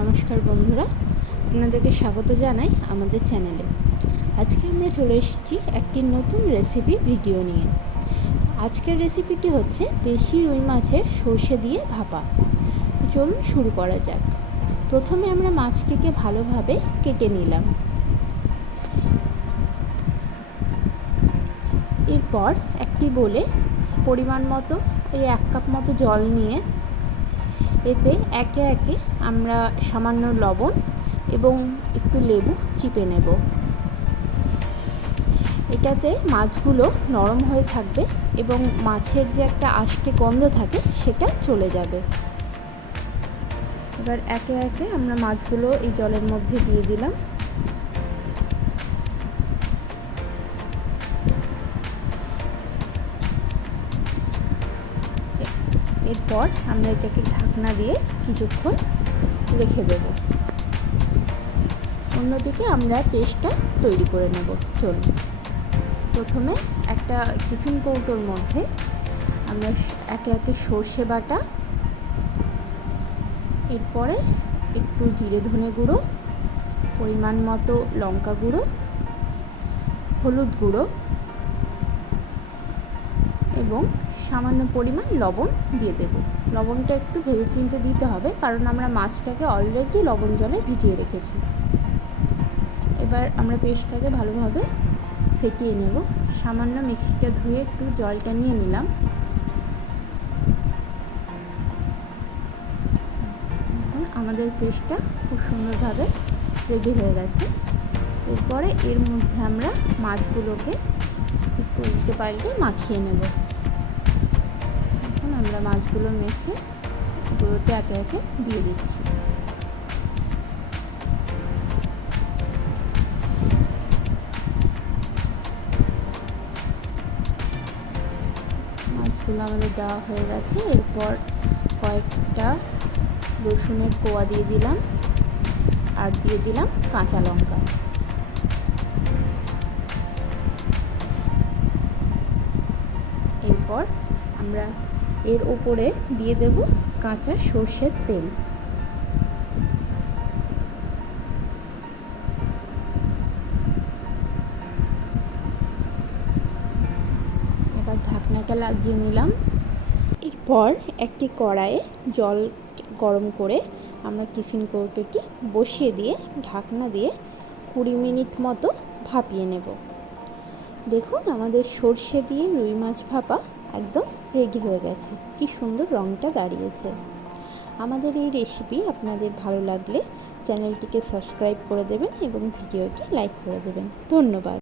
নমস্কার বন্ধুরা, আপনাদেরকে স্বাগত জানাই আমাদের চ্যানেলে। আজকে আমরা চলে এসেছি একটি নতুন রেসিপি ভিডিও নিয়ে। আজকের রেসিপিটি হচ্ছে দেশি রুই মাছের সর্ষে দিয়ে ভাপা। চলুন শুরু করা যাক। প্রথমে আমরা মাছটিকে ভালোভাবে কেটে নিলাম। এরপর একটি বলে পরিমাণ মতো এই 1 কাপ মতো জল নিয়ে এতে একে একে আমরা সামান্য লবণ এবং একটু লেবু চিপে নেব। এটাতে মাছগুলো নরম হয়ে থাকবে এবং মাছের যে একটা আষ্টে গন্ধ থাকে সেটা চলে যাবে। এবার একে একে আমরা মাছগুলো এই জলের মধ্যে দিয়ে দিলাম। এরপর আমরা এটাকে ঢাকনা দিয়ে কিছুক্ষণ রেখে দেব। অন্যদিকে আমরা পেস্টটা তৈরি করে নেব। চলুন, প্রথমে একটা টিফিন কৌটোর মধ্যে আমরা একে একে সর্ষে বাটা, এরপরে একটু জিরে ধনে গুঁড়ো, পরিমাণ মতো লঙ্কা গুঁড়ো, হলুদ গুঁড়ো এবং সামান্য পরিমাণ লবণ দিয়ে দেব। লবণটা একটু ভেবেচিন্তে দিতে হবে, কারণ আমরা মাছটাকে অলরেডি লবণ জলে ভিজিয়ে রেখেছি। এবার আমরা পেস্টটাকে ভালোভাবে ফেটিয়ে নেব। সামান্য মিক্সিটা ধুয়ে একটু জলটা নিয়ে নিলাম। এখন আমাদের পেস্টটা খুব সুন্দরভাবে রেডি হয়ে গেছে। এরপরে এর মধ্যে আমরা মাছগুলোকে একটু উল্টে পাল্টে মাখিয়ে নেব। এখন আমরা মাছগুলো মেখে গুঁড়োতে একে একে দিয়ে দিচ্ছি। মাছগুলো আমাদের দেওয়া হয়ে গেছে। এরপর কয়েকটা রসুনের কোয়া দিয়ে দিলাম আর দিয়ে দিলাম কাঁচা লঙ্কা। এরপর আমরা এর উপরে দিয়ে দেব কাঁচা সর্ষের তেল। এবার ঢাকনাটা লাগিয়ে নিলাম। এরপর একটি কড়াইয়ে জল গরম করে আমরা টিফিন কৌটোটি বসিয়ে দিয়ে ঢাকনা দিয়ে 20 মিনিট মতো ভাপিয়ে নেব। দেখুন, আমাদের সর্ষে দিয়ে রুই মাছ ভাপা একদম রেডি হয়ে গেছে। কি সুন্দর রঙটা দাঁড়িয়েছে। আমাদের এই রেসিপি আপনাদের ভালো লাগলে চ্যানেলটিকে সাবস্ক্রাইব করে দেবেন এবং ভিডিওটি লাইক করে দেবেন। ধন্যবাদ।